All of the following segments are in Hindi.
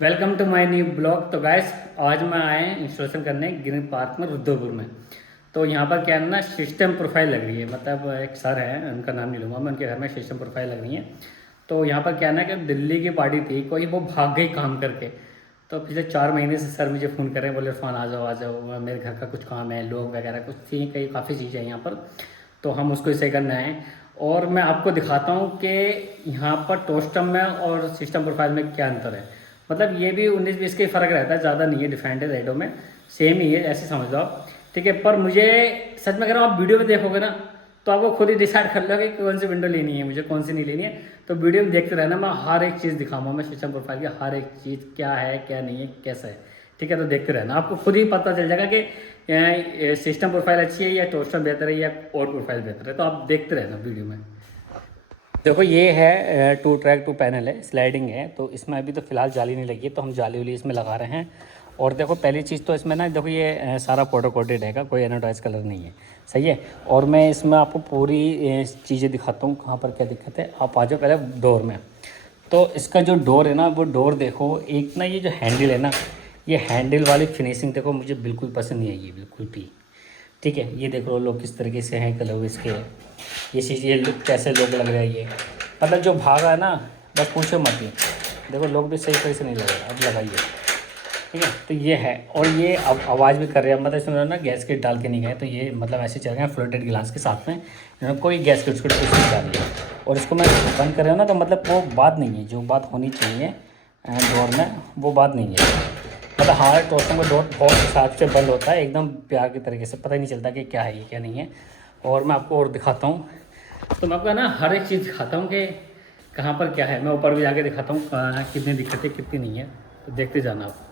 Welcome to my new blog. तो गाइस आज मैं आए इंस्टॉलेशन करने ग्रीन पार्क में रुद्रपुर में। तो यहाँ पर क्या है ना, सिस्टम प्रोफाइल लग रही है। मतलब एक सर है, उनका नाम नहीं लूँगा मैं, उनके घर में सिस्टम प्रोफाइल लग रही है। तो यहाँ पर क्या है ना कि दिल्ली की पार्टी थी कोई, वो भाग गई काम करके। तो पिछले 4 महीने से सर मुझे फ़ोन कर रहे हैं, बोले इरफान आ जाओ, मेरे घर का कुछ काम है, लोग वगैरह कुछ थी, कई काफ़ी चीज़ें हैं यहाँ पर। तो हम उसको सही करना है। और मैं आपको दिखाता हूँ कि यहाँ पर टोस्टम में और सिस्टम प्रोफाइल में क्या अंतर है। मतलब ये भी 19-20 का ही फ़र्क रहता है, ज़्यादा नहीं है। डिफरेंट है रेटों में, सेम ही है, ऐसे समझ लो आप। ठीक है, पर मुझे सच में कह रहा हूँ, आप वीडियो में देखोगे ना तो आपको खुद ही डिसाइड कर लोगे कि कौन सी विंडो लेनी है मुझे, कौन सी नहीं लेनी है। तो वीडियो में देखते रहना, मैं हर एक चीज़ दिखाऊंगा, मैं सिस्टम प्रोफाइल की हर एक चीज़ क्या है क्या नहीं है कैसा है। ठीक है, तो देखते रहना, आपको खुद ही पता चल जाएगा कि सिस्टम प्रोफाइल अच्छी है या टोस्टर बेहतर है या और प्रोफाइल बेहतर है। तो आप देखते रहना वीडियो में। देखो ये है 2 ट्रैक 2 पैनल है, स्लाइडिंग है। तो इसमें अभी तो फ़िलहाल जाली नहीं लगी है, तो हम जाली वाली इसमें लगा रहे हैं। और देखो पहली चीज़ तो इसमें ना, देखो ये सारा पाउडर कोटेड है, कोई एनोडाइज कलर नहीं है। सही है। और मैं इसमें आपको पूरी चीज़ें दिखाता हूँ कहाँ पर क्या दिक्कत है। आप आ जाओ पहले डोर में। तो इसका जो डोर है ना, वो डोर देखो, एक ना ये जो हैंडल है ना, ये हैंडल वाली फिनिशिंग देखो मुझे बिल्कुल पसंद नहीं आई है, बिल्कुल भी। ठीक है, ये देख लो लोग किस तरीके से हैं कलर इसके, ये चीज़, ये लुक कैसे लोग लग रहा है ये। मतलब जो भागा है ना, बस पूछो मत ही। देखो लोग भी सही सही से नहीं लग रहे, अब लगाइए। ठीक है, तो ये है। और ये अब आवाज़ भी कर रहे हैं, मतलब इसमें ना गैस किट डाल के नहीं गए, तो ये मतलब ऐसे चल रहे हैं फ्लोटेड गिलास के साथ में, इन्होंने कोई गैस किट कुछ नहीं डाली है। और इसको मैं बंद कर रहा हूँ ना, तो मतलब वो बात नहीं है जो बात होनी चाहिए डोर में, वो बात नहीं है। मतलब हमारे टोस्टर में डोर बहुत हिसाब से बंद होता है, एकदम प्यार के तरीके से, पता ही नहीं चलता कि क्या है ये क्या नहीं है। और मैं आपको और दिखाता हूँ, तो मैं आपको ना हर एक चीज़ दिखाता हूँ कि कहाँ पर क्या है। मैं ऊपर भी जाके दिखाता हूँ कितनी दिक्कत है कितनी नहीं है, तो देखते जाना आप।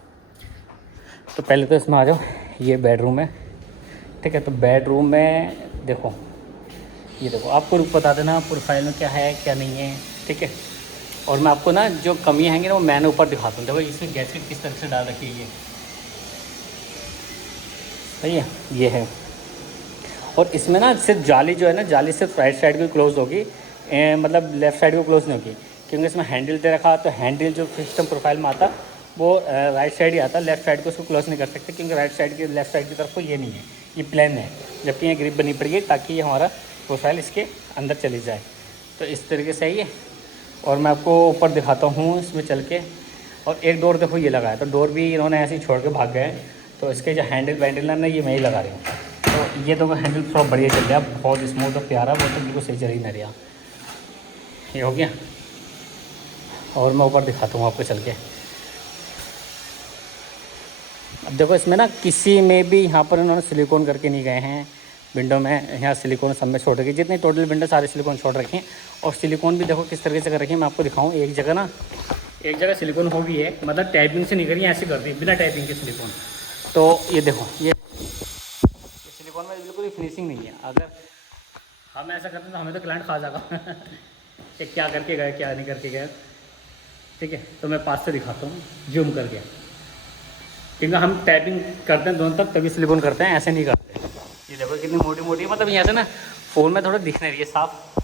तो पहले तो इसमें आ जाओ, ये बेडरूम है। ठीक है, तो बेडरूम में देखो, ये देखो, आपको बता देना प्रोफाइल में क्या है क्या नहीं है। ठीक है, और मैं आपको ना जो कमियाँ हैं ना, वो मैंने ऊपर दिखाता हूँ। देखो इसमें गैस किस तरह से डाल रखी है, ये सही है, ये है। और इसमें ना सिर्फ जाली जो है ना, जाली सिर्फ राइट साइड की क्लोज होगी, मतलब लेफ़्ट साइड को क्लोज नहीं होगी, क्योंकि इसमें हैंडल दे रखा। तो हैंडल जो सिस्टम प्रोफाइल में आता वो राइट साइड ही आता, लेफ़्ट साइड को उसको क्लोज नहीं कर सकते, क्योंकि राइट साइड की लेफ़्ट साइड की तरफ को ये नहीं है, ये प्लेन है। जबकि ये ग्रिप बनी पड़ी है ताकि ये हमारा प्रोफाइल इसके अंदर चली जाए। तो इस तरीके से ही है। और मैं आपको ऊपर दिखाता हूँ इसमें चल के। और एक डोर देखो ये लगा है, तो डोर भी इन्होंने ऐसे ही छोड़ के भाग गए। तो इसके जो हैंडल वैंडल है ना, ये मैं ही लगा रही हूँ। तो ये तो हैंडल थोड़ा बढ़िया चल रहा है, बहुत स्मूथ और प्यारा, वो तो बिल्कुल सही चल ही नहीं रहा। ये हो गया। और मैं ऊपर दिखाता हूँ आपको चल के। अब देखो इसमें ना किसी में भी यहाँ पर इन्होंने सिलिकॉन करके नहीं गए हैं। विंडो में यहाँ सिलिकॉन सब में छोड़ रखी है, जितनी टोटल विंडो सारे सिलिकॉन छोड़ रखे हैं। और सिलिकॉन भी देखो किस तरीके से कर रखी है, मैं आपको दिखाऊँ। एक जगह ना, एक जगह सिलिकॉन हो गई है, मतलब टैपिंग से नहीं करी है, ऐसे कर दी बिना टैपिंग के सिलिकॉन। तो ये देखो, ये सिलिकॉन में बिल्कुल ही फिनिशिंग नहीं है। अगर हम ऐसा करते तो हमें तो क्लाइंट खा जाएगा कि क्या करके गए क्या नहीं करके गए। ठीक है, तो मैं पास से दिखाता हूँ जूम करके, क्योंकि हम टाइपिंग करते हैं दोनों तक तभी सिलिकॉन करते हैं, ऐसे नहीं करते। ये देखो कितनी मोटी मोटी है, मतलब यहाँ से ना फ़ोन में थोड़ा दिख नहीं रही है साफ,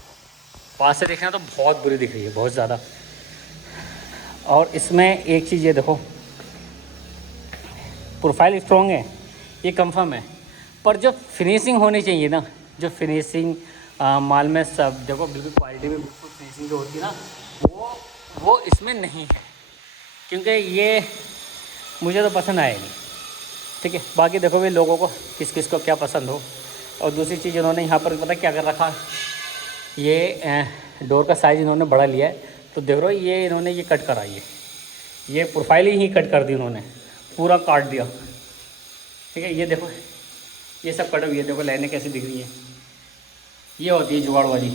पास से देखना तो बहुत बुरी दिख रही है, बहुत ज़्यादा। और इसमें एक चीज़ ये देखो, प्रोफाइल स्ट्रॉन्ग है, ये कंफर्म है, पर जो फिनिशिंग होनी चाहिए ना, जो फिनिशिंग माल में सब देखो बिल्कुल क्वालिटी में बिल्कुल फिनिशिंग जो होती है ना, वो इसमें नहीं है, क्योंकि ये मुझे तो पसंद आया नहीं। ठीक है, बाकी देखो भी लोगों को किस किस को क्या पसंद हो। और दूसरी चीज़ इन्होंने यहाँ पर पता क्या कर रखा, ये डोर का साइज़ इन्होंने बड़ा लिया है। तो देख रहे हो, ये इन्होंने ये कट करा, ये प्रोफाइल ही कट कर दी उन्होंने, पूरा काट दिया। ठीक है, ये देखो ये सब कट हुई है, देखो लाइनें कैसी दिख रही है, ये होती है जुगाड़ वाली।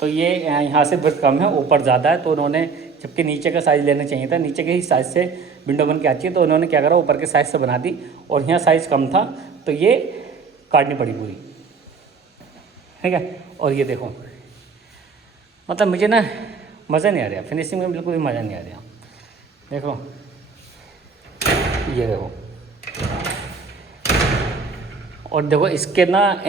तो ये यहाँ से ब्रथ कम है, ऊपर ज़्यादा है, तो उन्होंने, जबकि नीचे का साइज़ लेना चाहिए था, नीचे के ही साइज़ से विंडो बन के आती है, तो उन्होंने क्या करा, ऊपर के साइज़ से बना दी। और यहाँ साइज़ कम था तो ये काटनी पड़ी पूरी। ठीक है, और ये देखो, मतलब मुझे ना मज़ा नहीं आ रहा, फिनिशिंग में बिल्कुल भी मज़ा नहीं आ रहा। देखो ये देखो, और देखो इसके ना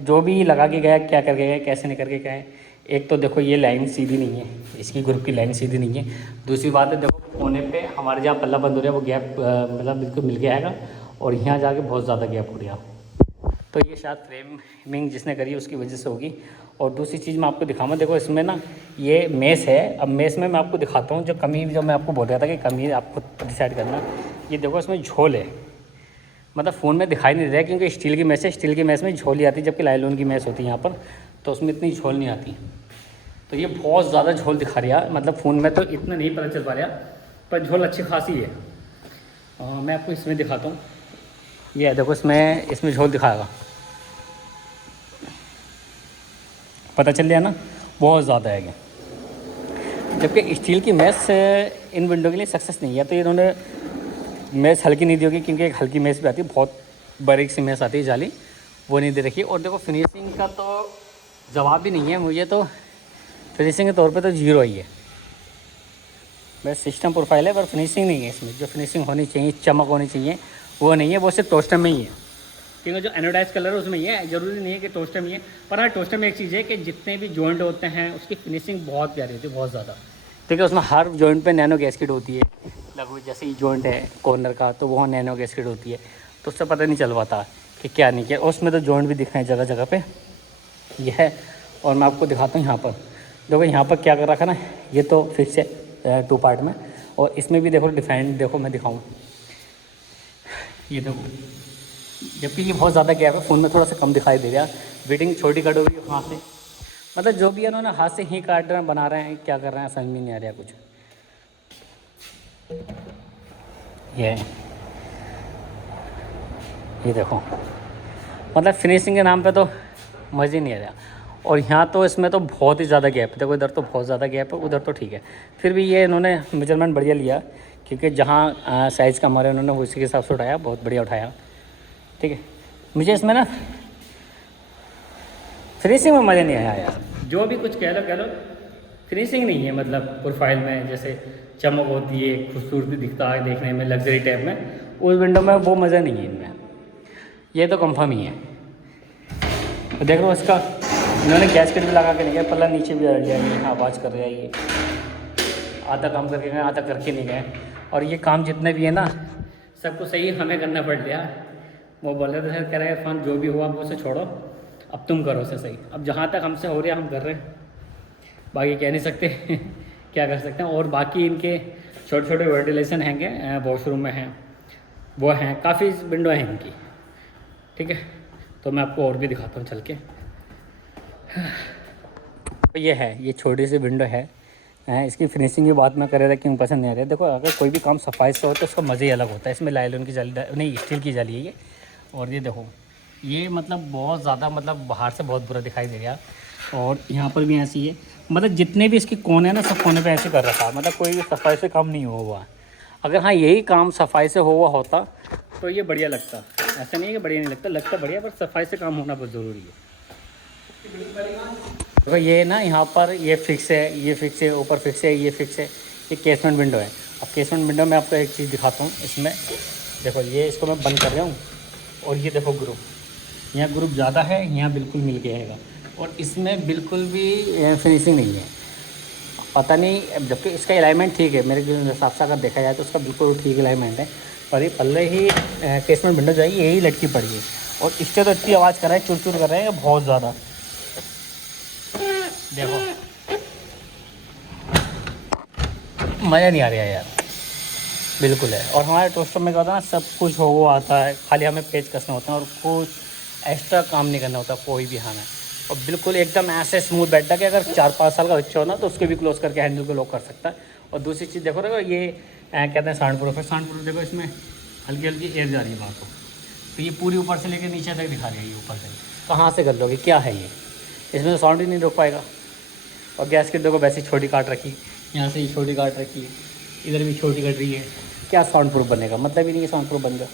जो भी लगा के गया, क्या करके गया, कैसे नहीं करके गया है। एक तो देखो ये लाइन सीधी नहीं है, इसकी ग्रुप की लाइन सीधी नहीं है। दूसरी बात है देखो कोने पे हमारे जहाँ पल्ला बंद हो रहा है वो गैप मतलब बिल्कुल मिल गया है, और यहाँ जाके बहुत ज़्यादा गैप हो गया। तो ये शायद फ्रेमिंग जिसने करी है उसकी वजह से होगी। और दूसरी चीज़ मैं आपको दिखाऊंगा, देखो इसमें ना ये मेस है। अब मेस में मैं आपको दिखाता हूँ जो कमी, जो मैं आपको बोल रहा था कि कमी आपको डिसाइड करना। ये देखो इसमें झोल है, मतलब फ़ोन में दिखाई नहीं दे रहा है क्योंकि स्टील की मैस है। स्टील की मैस में झोल ही आती है, जबकि लाइलॉन की मैस होती है यहाँ पर, तो उसमें इतनी झोल नहीं आती। तो ये बहुत ज़्यादा झोल दिखा रहा है, मतलब फ़ोन में तो इतना नहीं पता चल पा रहा, पर झोल अच्छी खासी है। मैं आपको इसमें दिखाता हूँ, ये देखो इसमें झोल दिखाएगा, पता चल गया ना, बहुत ज़्यादा है। जबकि स्टील की मैस इन विंडो के लिए सक्सेस नहीं है, तो इन्होंने मैस हल्की नहीं दी होगी, क्योंकि एक हल्की मैस भी आती है, बहुत बारीक सी मैस आती है जाली, वो नहीं दे रखी। और देखो फिनिशिंग का तो जवाब भी नहीं है मुझे, तो फिनिशिंग के तौर पे तो जीरो ही है। बस सिस्टम प्रोफाइल है पर फिनिशिंग नहीं है इसमें। जो फिनिशिंग होनी चाहिए, चमक होनी चाहिए, वो नहीं है, वो सिर्फ टोस्टर में ही है। क्योंकि जो एनोडाइज कलर है उसमें ही है, ज़रूरी नहीं है कि टोस्टर में ही है। पर हाँ, टोस्टर में एक चीज़ है कि जितने भी जॉइंट होते हैं उसकी फिनिशिंग बहुत प्यारी होती है, बहुत ज़्यादा। ठीक है, उसमें हर जॉइंट पे नैनो गैस्केट होती है, लगभग जैसे ही जॉइंट है कॉर्नर का तो वहाँ नैनो गैस्केट होती है, तो उससे पता नहीं चल पाता कि क्या नहीं किया। उसमें तो जॉइंट भी दिख रहे हैं जगह जगह पे, ये है। और मैं आपको दिखाता हूँ यहाँ पर, देखो यहाँ पर क्या कर रखा ना, ये तो फिक्स है 2 पार्ट में, और इसमें भी देखो डिफाइंड, देखो मैं दिखाऊँ, ये देखो, जबकि ये बहुत ज़्यादा गैप है, फ़ोन में थोड़ा सा कम दिखाई दे रहा है। वेटिंग छोटी कट हो गई वहाँ से, मतलब जो भी है उन्होंने हाथ से ही काट रहे हैं, बना रहे हैं, क्या कर रहे हैं समझ में नहीं आ रहा कुछ। ये देखो, मतलब फिनिशिंग के नाम पे तो मज़े नहीं आ रहा। और यहाँ तो इसमें तो बहुत ही ज़्यादा गैप है, देखो इधर तो बहुत ज़्यादा गैप है, उधर तो ठीक है। फिर भी ये इन्होंने मेजरमेंट बढ़िया लिया, क्योंकि जहाँ साइज़ कम आ रहा है उन्होंने उसी के हिसाब से उठाया, बहुत बढ़िया उठाया। ठीक है, मुझे इसमें ना फिनिशिंग में मज़ा नहीं आया यार। जो भी कुछ कह लो फिनिशिंग नहीं है, मतलब प्रोफाइल में जैसे चमक होती है, खूबसूरती दिखता है देखने में, लग्जरी टाइप में, उस विंडो में वो मज़ा नहीं है इनमें। ये तो कंफर्म ही है। तो देख लो इसका इन्होंने गैसकेट भी लगा के नहीं गया, पल्ला नीचे भी हट गया, आवाज़ कर रहा है ये, आधा काम करके गए, आधा करके नहीं गए। और ये काम जितने भी है ना, सबको सही हमें करना पड़ गया। वो बोल रहे थे सर, कह रहे हैं इरफान जो भी हुआ वो उसे छोड़ो, अब तुम करो उसे सही। अब जहाँ तक हमसे हो रहा है हम कर रहे हैं, बाकी कह नहीं सकते क्या कर सकते हैं। और बाकी इनके छोटे छोटे वेंटिलेशन हैं, वॉशरूम में हैं, वो हैं, काफ़ी विंडो हैं इनकी। ठीक है, तो मैं आपको और भी दिखाता हूँ चल के। तो ये है, ये छोटी सी विंडो है, इसकी फिनिशिंग की बात मैं कर रहा था क्यों पसंद नहीं आ रहा है। देखो अगर कोई भी काम सफाई से हो तो उसका मज़े ही अलग होता है। इसमें लाइलॉन की जाली नहीं, स्टील की जाली है ये। और ये देखो, ये मतलब बहुत ज़्यादा, मतलब बाहर से बहुत बुरा दिखाई दे रहा है। और यहाँ पर भी ऐसी है, मतलब जितने भी इसके कोने हैं ना, सब कोने पे ऐसे कर रखा है, मतलब कोई भी सफाई से काम नहीं हुआ हुआ। अगर हाँ यही काम सफाई से हुआ होता तो ये बढ़िया लगता। ऐसा नहीं है कि बढ़िया नहीं लगता, लगता बढ़िया, पर सफाई से काम होना बहुत ज़रूरी है। देखो ये ना, यहाँ पर ये फिक्स है, ये फिक्स है, ऊपर फिक्स है, ये फिक्स है, ये केसमेंट विंडो है। अब केसमेंट विंडो में आपको एक चीज़ दिखाता हूँ, इसमें देखो ये इसको मैं बंद कर रहा हूँ, और ये देखो ग्रुप, यहाँ ग्रुप ज़्यादा है, यहाँ बिल्कुल मिल गया है, और इसमें बिल्कुल भी फिनिशिंग नहीं है, पता नहीं। जबकि इसका अलाइनमेंट ठीक है, मेरे हिसाब से अगर देखा जाए तो उसका बिल्कुल ठीक अलाइनमेंट है, पर ये पल्ले ही केसमेंट विंडो जो है यही लटकी पड़ी है। और इससे तो इतनी आवाज़ कर रहा है, चुर चुर कर रहे हैं बहुत ज़्यादा। देखो मज़ा नहीं आ रहा है यार, बिल्कुल है। और हमारे टोस्टर में क्या होता है ना, सब कुछ हो वो आता है, खाली हमें पेच कसना होता है और कुछ एक्स्ट्रा काम नहीं करना होता कोई भी हमें। और बिल्कुल एकदम ऐसे स्मूथ बैठता है कि अगर 4-5 साल का बच्चा हो ना तो उसके भी क्लोज करके हैंडल को लॉक कर सकता है। और दूसरी चीज़ देखो ना, ये कहते हैं साउंड प्रूफ है। साउंड प्रूफ देखो, इसमें हल्की हल्की एयर जा रही है बाहर को, तो ये पूरी ऊपर से लेकर नीचे तक दिखा रही है। ये ऊपर से कहाँ से कर लोगे, क्या है ये, इसमें तो साउंड ही नहीं रोक पाएगा। और गैस की देखो वैसे छोटी काट रखी, यहाँ से ही छोटी काट रखी, इधर भी छोटी कट रही है, क्या साउंड प्रूफ बनेगा, मतलब ही नहीं है साउंड प्रूफ बन गया।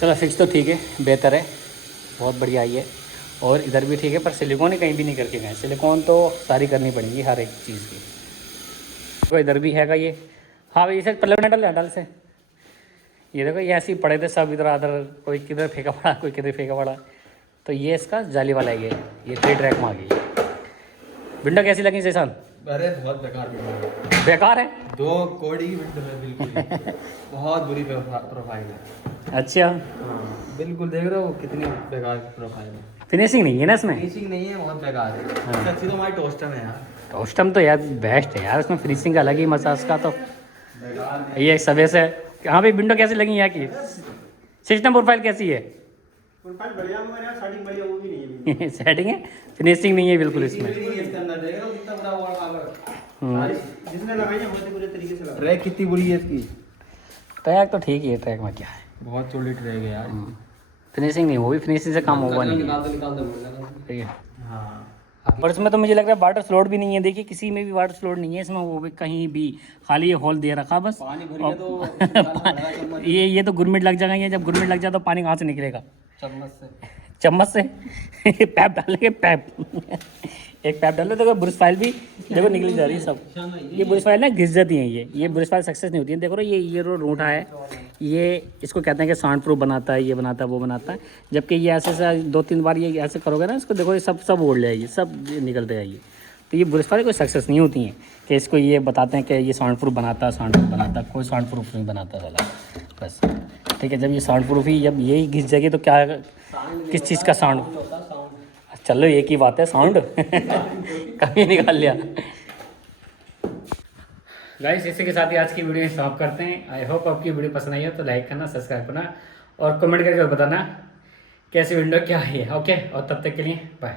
चलो फिक्स तो ठीक है, बेहतर है, बहुत बढ़िया आई है। और इधर भी ठीक है, पर सिलिकॉन ही कहीं भी नहीं करके गए, सिलिकॉन तो सारी करनी पड़ेगी हर एक चीज़ की। तो इधर भी हैगा ये, हाँ भाई इसे पल्ले में डाल से, ये देखो ये ऐसे ही पड़े थे सब इधर उधर, कोई किधर फेंका पड़ा, कोई किधर फेंका पड़ा। तो ये इसका जाली वाला है, ये 3 ट्रैक में आ गई। विंडो कैसी लगी जैसान? अरे बहुत बेकार विंडो है, बेकार है। 2 कौड़ी की विंडो है बिल्कुल। बहुत बुरी प्रोफाइल है। अच्छा, हाँ बिल्कुल, देख रहे हो कितनी बेकार प्रोफाइल है। फिनिशिंग नहीं है ना इसमें? फिनिशिंग नहीं है, बहुत बेकार है। हाँ। सच्ची तो हमारी टोस्टर है यार। टोस्टम तो यार बेस्ट है यार, उसमें फिनिशिंग का अलग ही मजा उसका। तो ये सब से यहाँ पे विंडो कैसी लगी यहाँ की? सिस्टम प्रोफाइल कैसी है? प्रोफाइल बढ़िया है यार, सेटिंग बढ़िया वो भी नहीं है। सेटिंग है, फिनिशिंग नहीं है बिल्कुल इसमें। इसके अंदर देख रहे हो कितना बड़ा वॉल हम्म। जिसने लगाई है बहुत ही बुरे तरीके से लगाई। ट्रैक कितनी बुरी है इसकी। ट्रैक तो ठीक ही है, ट्रैक में क्या है। बहुत चौड़ी ट्रैक है यार। फिनिशिंग नहीं, वो भी फिनिशिंग से काम होगा नहीं। निकाल दो ठीक है। हाँ। और इसमें तो मुझे लग रहा है वाटर फ्लोट भी नहीं है। देखिए किसी में भी वाटर फ्लोट नहीं है इसमें, वो भी कहीं भी खाली ये होल दे रखा बस। पानी भर गया तो निकालना पड़ेगा चम्मच। ये तो गुरमिट लग जाएगा। ये जब गुरमिट लग जाए तो पानी कहाँ से निकलेगा? चम्मच से। चम्मच से। पैप डालेंगे, पैप। एक पैप डालो तो ब्रश फाइल भी देखो निकली जा रही है सब। ये ब्रश फाइल ना घिस जाती हैं। ये ब्रश फाइल सक्सेस नहीं होती है। देखो ना ये रूठा है, ये इसको कहते हैं कि साउंड प्रूफ बनाता है, ये बनाता है, वो बनाता है। जबकि ये ऐसे 2-3 बार ये ऐसे करोगे ना इसको, देखो ये सब ओढ़ जाएगी, सब निकलते जाएगी। तो ये ब्रश फाइल कोई सक्सेस नहीं होती हैं कि इसको ये बताते हैं कि ये साउंड प्रूफ बनाता है, साउंड प्रूफ बनाता है। कोई साउंड प्रूफ नहीं बनाता वाला बस। ठीक है, जब ये साउंड प्रूफ ही जब यही घिस जाएगी तो क्या, किस चीज़ का साउंड? चलो एक ही बात है, साउंड। कभी निकाल लिया। गाइस इसी के साथ ही आज की वीडियो समाप्त करते हैं। आई होप आपकी वीडियो पसंद आई है तो लाइक करना, सब्सक्राइब करना और कमेंट करके बताना कैसी विंडो क्या है। ओके, और तब तक के लिए बाय।